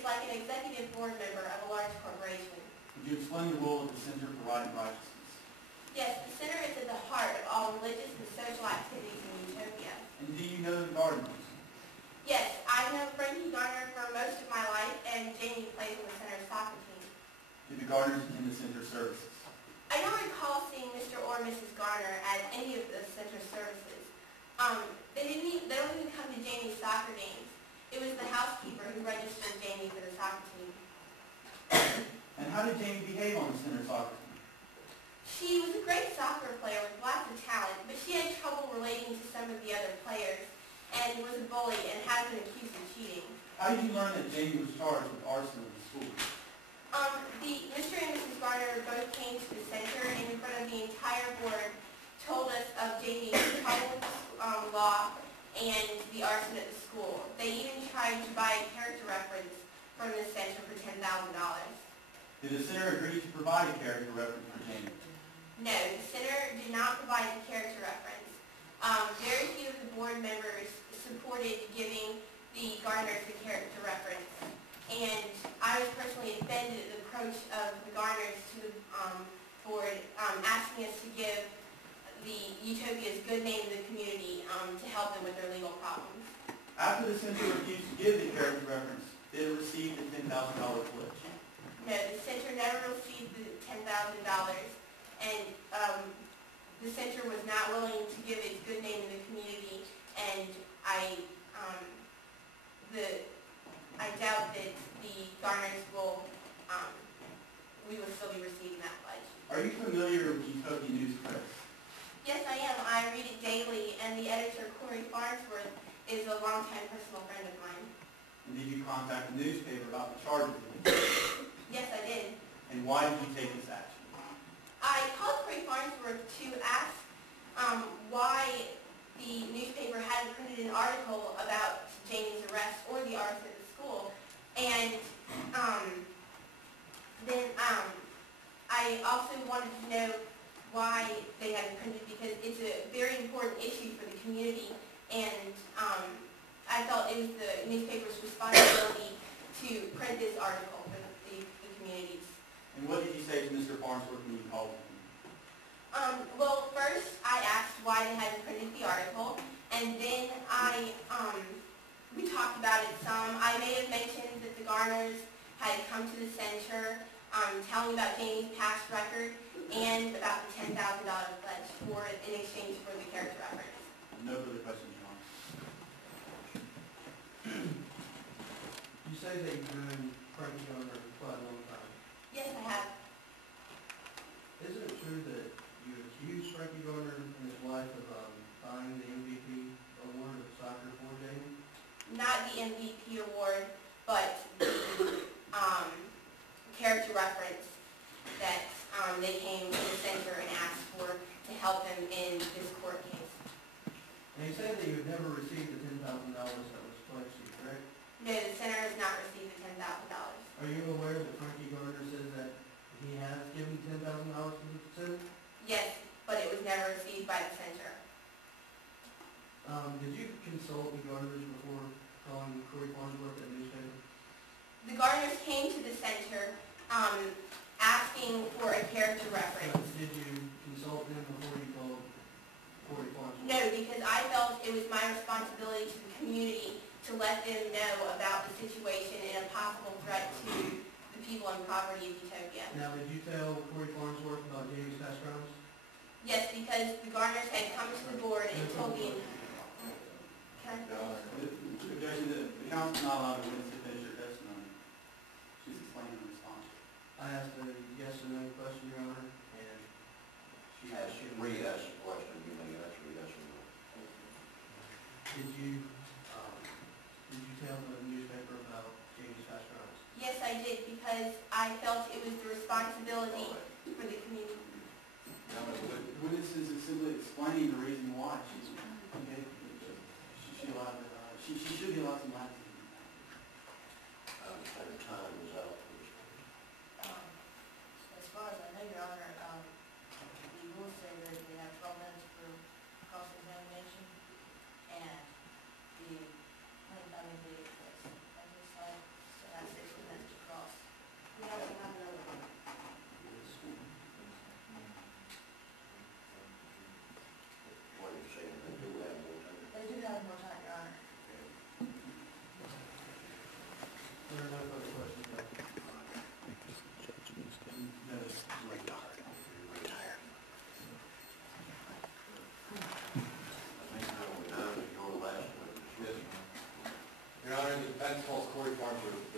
is like an executive board member of a large corporation. Would you explain the role of the Center for Right and Righteousness? Yes, the center is at the heart of all religious and social activities in Utopia. And do you know the Gardeners? Yes, I've known Frankie Garner for most of my life, and Jamie plays on the center's soccer team. Did the Gardeners attend the center services? I don't recall seeing Mr. or Mrs. Garner at any of the center services. They don't even come to Jamie's soccer games. It was the housekeeper who registered Jamie for the soccer team. And how did Jamie behave on the center soccer team? She was a great soccer player with lots of talent, but she had trouble relating to some of the other players and was a bully and has been accused of cheating. How did you learn that Jamie was charged with arson in the school? Mr. and Mrs. Garner both came to the center and in front of the entire board told us of Jamie's trouble with law and the arson at the school. They even tried to buy a character reference from the center for $10,000. Did the center agree to provide a character reference for Jamie? No, the center did not provide a character reference. Very few of the board members supported giving the Garners a character reference. And I was personally offended at the approach of the Garners to the board, asking us to give the Utopia's good name to the community to help them with their legal problems. After the center refused to give the character reference, did it receive the $10,000 pledge? No, the center never received the $10,000, and the center was not willing to give its good name in the community, and I doubt that the Garners we will still be receiving that pledge. Are you familiar with Utopia News Press? Yes, I am. I read it daily, and the editor, Corey Farnsworth, is a longtime personal friend of mine. And did you contact the newspaper about the charges against you? Yes, I did. And why did you take this action? I called Corey Farnsworth to ask why the newspaper hadn't printed an article about Jamie's arrest or the arson at the school. And then I also wanted to know why they hadn't printed, because it's a very important issue for the community, and I felt it was the newspaper's responsibility to print this article for the communities. And what did you say to Mr. Farnsworth when you called him? Well, first I asked why they hadn't printed the article, and then we talked about it some. I may have mentioned that the Garners had come to the center, telling about Jamie's past record and about the $10,000 pledge in exchange for the character reference. No further questions, Your Honor. You say that you've known Frankie Garner for quite a long time. Yes, I have. Isn't it true that you accused Frankie Garner and his wife of buying the MVP award of soccer for Jamie? Not the MVP award, but the character reference that they came to the center and asked for to help them in this court case. And you say that you had never received the $10,000 that was pledged to you, correct? No, the center has not received the $10,000. Are you aware that Frankie Garner says that he has given $10,000 to the center? Yes, but it was never received by the center. Did you consult the Garners before calling Corey Farnsworth at the newspaper? The Garners came to the center asking for a character reference. Did you consult them before you called Corey Farnsworth? No, because I felt it was my responsibility to the community to let them know about the situation and a possible threat to the people and property of Utopia. Now, did you tell Corey Farnsworth about Jamie's past crimes? Yes, because the Garners had come to the board and told me. Can I? Objection, the counsel is not allowed to witness to finish your testimony. She's explaining the response. I asked a yes or no question, Your Honor, and she Ask you, re-ask the question, you may answer yes or no. did you tell the newspaper about Jamie's past crimes? Yes, I did, because I felt it was the responsibility for the community. Now, the witnesses is simply explaining the reason why she's okay. She should be allowed some latitude. Her time is out. As far as I know, Your Honor, the rules say that we have 12 minutes for cross-examination, and I just have 6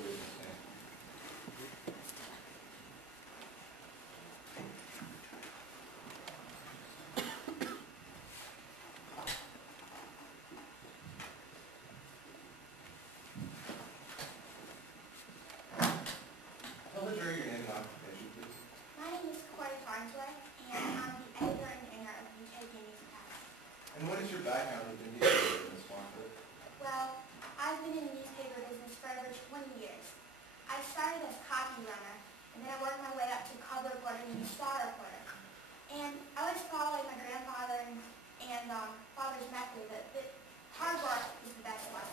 witness stand. Tell the jury your name and occupation, please. My name is Corey Farnsworth, and I'm the editor and owner of the Utopian Newscast. And what is your background with the newspaper, Ms. Swanford? Well, I've been in the newspaper business for over 20 years. I started as copy runner, and then I worked my way up to cover reporter and star reporter. And I was following my grandfather and father's method that hard work is the best life.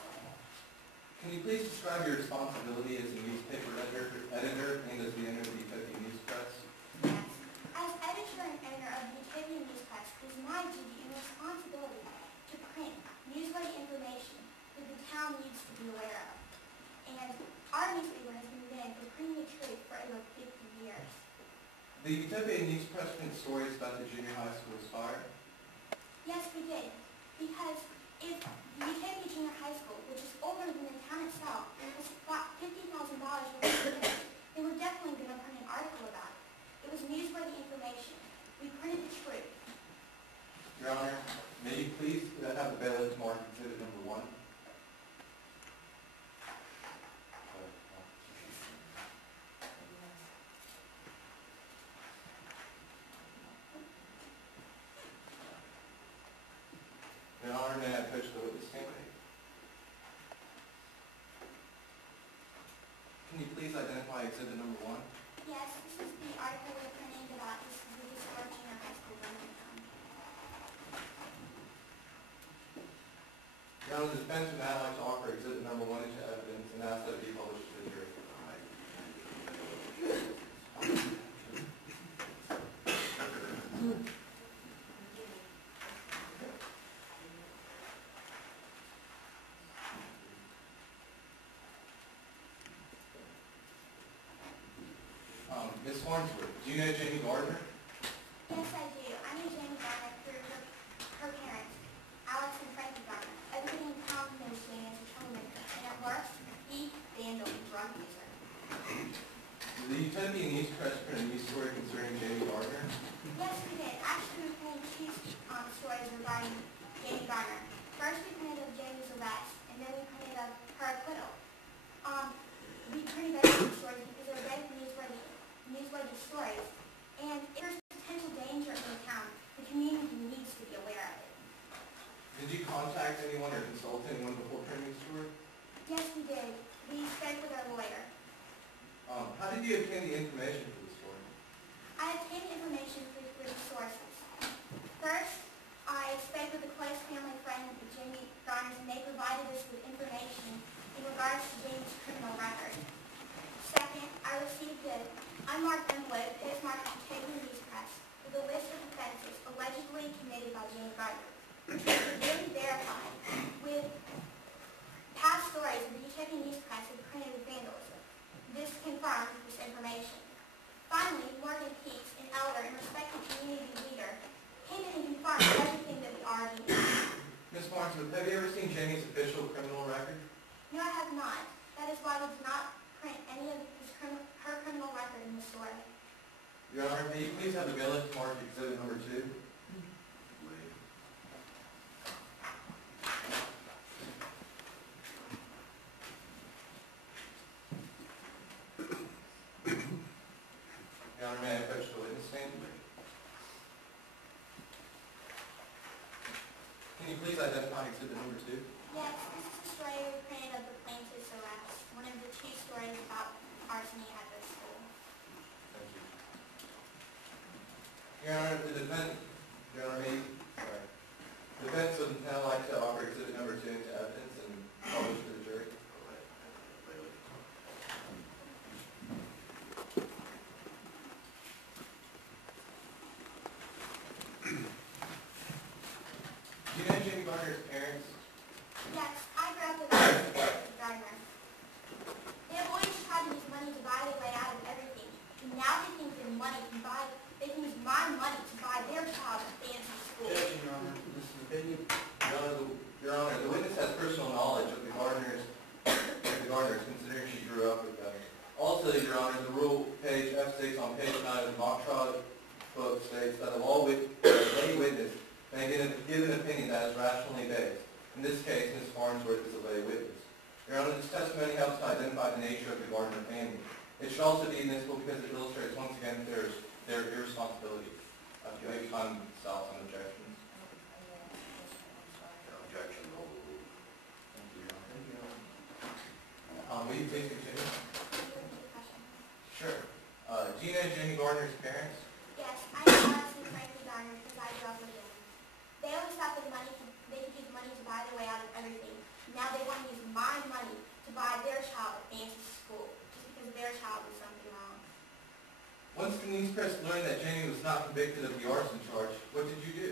Can you please describe your responsibility as a newspaper editor and as the owner of the Utopian News Press? Yes. As editor and owner of the Utopian Newscast, it is my duty and responsibility to print newsworthy information that the town needs to be aware of. And our newspaper has been known for printing the truth for over 50 years. The Utopian News Press prints stories about the junior high school's fire. Yes, we did. Because if the Utopian Junior High School, which is older than the town itself, was got $50,000 worth of tickets, they were definitely going to print an article about it. It was newsworthy information. We printed the truth. Your Honor, may you please have the bailiff mark exhibit number 1? Your Honor, may I approach the witness stand? Can you please identify exhibit number 1? Yes, this is the article we're printing about this is the historic junior high school building. Your Honor, the defense would now like to offer exhibit number 1 into evidence and ask that it be published to the jury. Ms. Farnsworth, do you know Jamie Gardner? Yes, I do. I knew Jamie Garner through her parents, Alex and Frankie Garner. Everybody in town knows Jamie as a troublemaker, and at worst, he, vandal, and drug user. The Utopian News Press print a news story concerning Jamie Gardner. Yes, we did. Actually, we printed two stories regarding Jamie Garner. First, we printed of Jamie's arrest, and then we printed of her acquittal. We printed those stories because they're both newsworthy stories, and if there's potential danger in the town, the community needs to be aware of it. Did you contact anyone or consult anyone before printing the story? Yes, we did. We spoke with our lawyer. How did you obtain the information for the story? I obtained information through three sources. First, I spoke with a close family friend of Jamie Garner's, and they provided us with information in regards to Jamie's criminal record. Second, I received an unmarked envelope postmarked Utopian News Press with a list of offenses allegedly committed by Jamie Garner, which was severely verified with past stories of the Utopian News Press had printed with vandalism. This confirmed this information. Finally, Morgan Peaks, an elder and respected community leader, came in and confirmed everything that we already knew. Ms. Farnsworth, have you ever seen Jamie's official criminal record? No, I have not. That is why we did not print any of her criminal record in the story. Your Honor, may you please have the bailiff mark exhibit number 2? Your Honor, may I approach the witness stand? Can you please identify exhibit number 2? Yes, this is a story we printed of the plaintiff's arrest, one of the two stories about larceny at the school. Thank you. Your Honor, the defense would now like to offer exhibit number 2 into evidence and publish to the jury. Do you know Jamie Garner's parents? Yes, I grew up with Gardner. They have always tried to use money to buy their way out of everything. And now they think their money can buy, they can use my money to buy their child Also, Your Honor, the rule, page F6 on page 9 of the mock trial book states that a lay witness may give an opinion that is rationally based. In this case, Ms. Farnsworth is a lay witness. Your Honor, this testimony helps to identify the nature of the Gardner family. It should also be admissible because it illustrates once again their irresponsibility. Maybe time stops on objections. Objection overruled. Thank you, Your Honor. Will you please continue? Sure. Do you know Jamie Gardner's parents? Yes, I know Alice and Frankie Garner because I grew up with them. They always thought that they could use money to buy their way out of everything. Now they want to use my money to buy their child a fancy school, just because their child did something wrong. Once the news press learned that Jamie was not convicted of the arson charge, what did you do?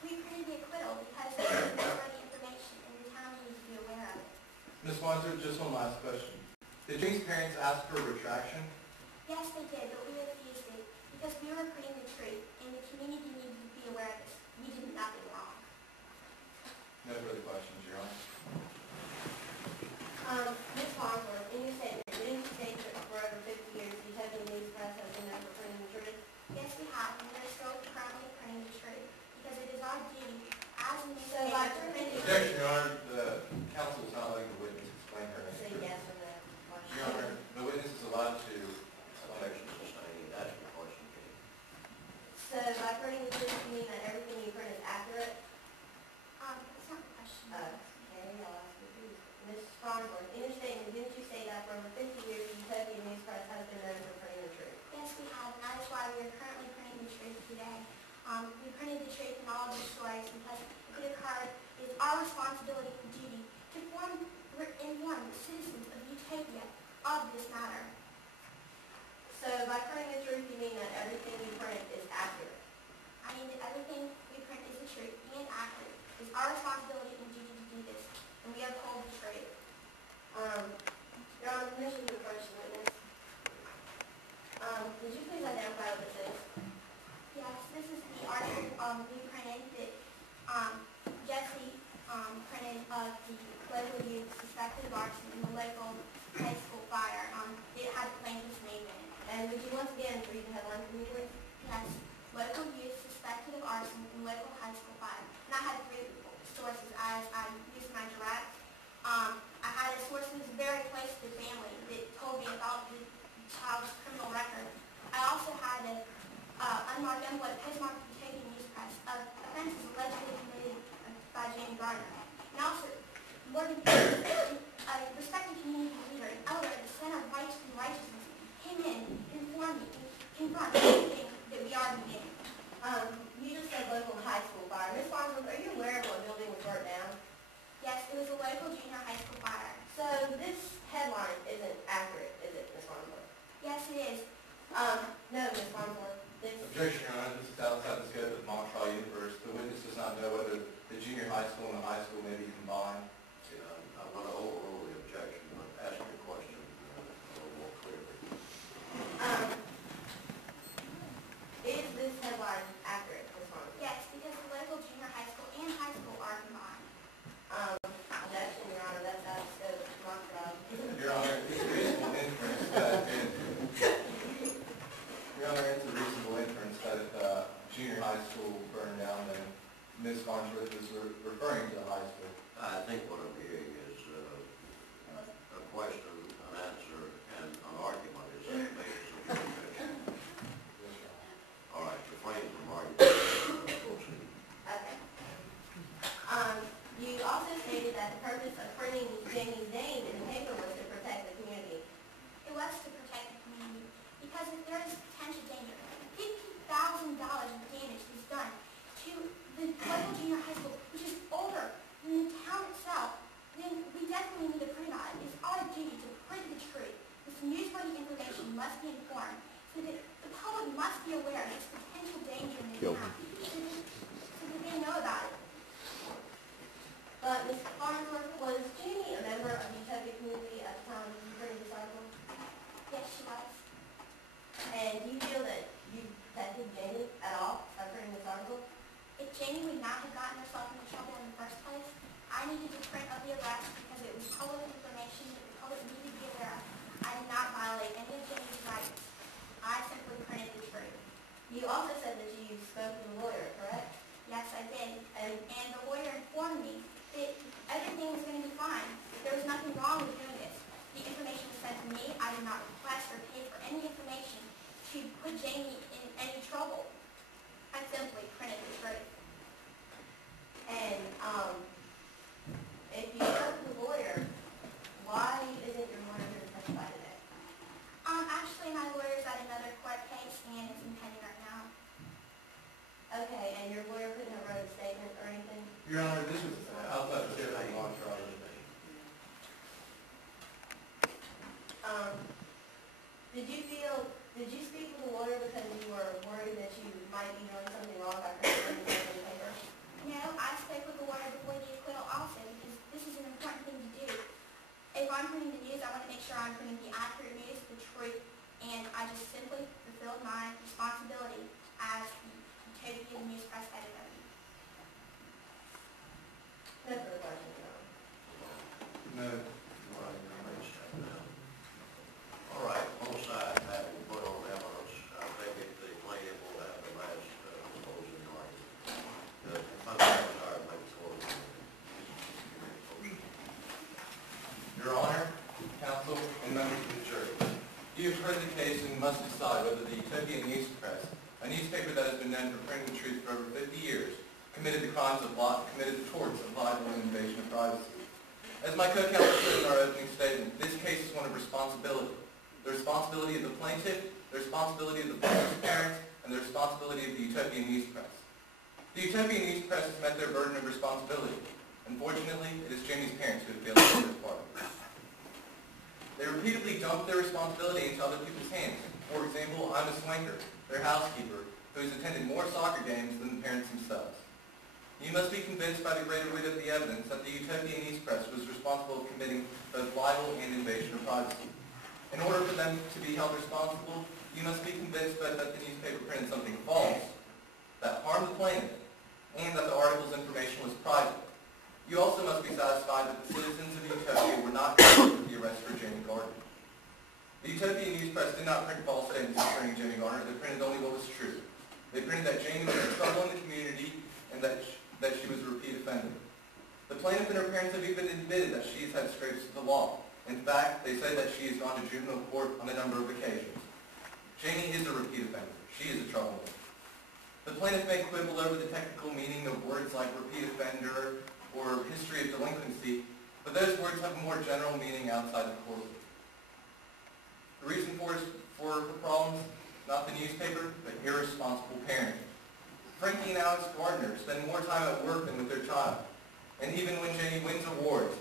We printed the acquittal because they didn't know the information and the town needed to be aware of it. Ms. Wanzer, just one last question. Did Jamie's parents ask for a retraction? Yes, they did, but we refused it because we were printing the truth and the community needed to be aware of this. We did nothing wrong. No further questions, Your Honor. Ms. Farnsworth, in your statement, didn't you say that for over 50 years the Kentucky News Press has been known for printing the truth? Yes, we have, and we're still currently printing the truth because it is our duty as a newspaper to print the truth. Objection, Your Honor. The counsel is not letting the witness explain her Say answer. yes or no question. Your Honor, the witness is allowed to Objection sustained. Ask your question, Kate. So by printing the truth, you mean that everything you print is accurate? That's not the question. Okay, I'll ask you please. Ms. Farnsworth, in your statement, didn't you say that for over 50 years the Kentucky News Press has been known for printing the truth? Yes, we have, and that is why we are currently printing the truth today. We printed the truth in all of the stories because if it occurred, it is our responsibility and duty to inform the citizens of Utopia of this matter. So by printing the truth, you mean that everything you print is accurate? I mean that everything we print is the truth and accurate. It is our responsibility and duty to do this, and we are told the truth. Your Honor, permission to approach the witness. Would you please identify what this is? Yes, this is the article we printed that Jesse printed of the local youth suspected of arson in the local high school fire. It had the plaintiff's name in it. And would you once again read the headline for me, please? Yes, local youth suspected of arson in local high school fire. And I had 3 sources as I used my direct. I had a source who was very close to the family that told me about the child's criminal record. I also had an unmarked envelope postmarked the Kentucky News Press of offenses allegedly committed by Jamie Gardner. And also, Morgan Pierce, a respected community leader and elder at the Center of Rights and Righteousness, came in and informed me and confronted everything that we are doing. You just said local high school fire. Ms. Farnsworth, are you aware of what building was burnt down? Yes, it was a local junior high school fire. So this headline isn't accurate, is it, Ms. Farnsworth? Yes, it is. No, Ms. Farnsworth. This, Objection, Your Honor. This is outside the scope of mock trial universe. The witness does not know whether the junior high school and the high school may be combined. See, I'm going to overrule the objection, but ask your question a little more clearly. is this headline accurate, Ms. Farnsworth? Yes, because the local junior high school and high school are combined. Objection, Your Honor, that's out of scope of mock trial. Your Honor, it's a reasonable inference that Your Honor, it's a reasonable inference that if junior high school burned down, then Ms. Farnsworth is referring to the high school. I think what I'm hearing is a question, an answer, and an argument. Is that the basis of your objection? All right, refrain from argument. Proceed. Okay. You also stated that the purpose of printing Jamie's name in the paper was to protect the community. It was to protect the community because if there is potential danger, $50,000 of damage is done to the local junior high school, which is older than the town itself, then we definitely need to print on it. It's our duty to print the truth. This newsworthy information must be informed so that the public must be aware of its potential danger in the town so that they know about it. But Ms. Farnsworth, was Jamie a member of the Utopia community at the time you printed this article? Yes, she was. And do you feel that you protected Jamie at all by printing this article? If Jamie would not have gotten herself into trouble in the first place, I needed to print of the arrest because it was public information that the public needed to be aware of. I did not violate any of not request or pay for any information to put Jamie in any trouble. I simply printed the truth. And, if you spoke to the lawyer, why isn't your lawyer here to testify today? Actually, my lawyer's at another court case and it's impending right now. Okay, and your lawyer couldn't have wrote a statement or anything? Your Honor, this was outside the scope of the law trial. Did you speak with the lawyer because you were worried that you might be doing something wrong by printing the paper? No, I spoke with the lawyer before the acquittal also because this is an important thing to do. If I'm printing the news, I want to make sure I'm printing the accurate news, the truth, and I just simply fulfilled my responsibility as the Utopia News Press editor. No further questions, Your Honor. No. All right, both sides have put on evidence. I think if the plaintiff will have the last closing argument. Your Honor, counsel, and members of the jury, you have heard the case and must decide whether the Utopia News Press, a newspaper that has been known for printing the truth for over 50 years, committed the torts of libel and invasion of privacy. As my co-counsel said in our opening statement, this case is one of responsibility. The responsibility of the plaintiff, the responsibility of the plaintiff's parents, and the responsibility of the Utopia News Press. The Utopia News Press has met their burden of responsibility. Unfortunately, it is Jamie's parents who have failed to do this part. They repeatedly dumped their responsibility into other people's hands. For example, Ima Swanker, their housekeeper, who has attended more soccer games than the parents themselves. You must be convinced by the greater weight of the evidence that the Utopia News Press was responsible for committing both libel and invasion of privacy. In order for them to be held responsible, you must be convinced both that the newspaper printed something false, that harmed the plaintiff, and that the article's information was private. You also must be satisfied that the citizens of Utopia were not charged with the arrest for Jamie Gardner. The Utopia News Press did not print false statements concerning Jamie Gardner. They printed only what was true. They printed that Jamie was in trouble in the community and that she was a repeat offender. The plaintiff and her parents have even admitted that she has had scrapes with the law. In fact, they say that she has gone to juvenile court on a number of occasions. Jamie is a repeat offender. She is a troublemaker. The plaintiff may quibble over the technical meaning of words like repeat offender or history of delinquency, but those words have a more general meaning outside the court. The reason for the problems, not the newspaper, but irresponsible parenting. Frankie and Alex Gardner spend more time at work than with their child. And even when Jamie wins awards,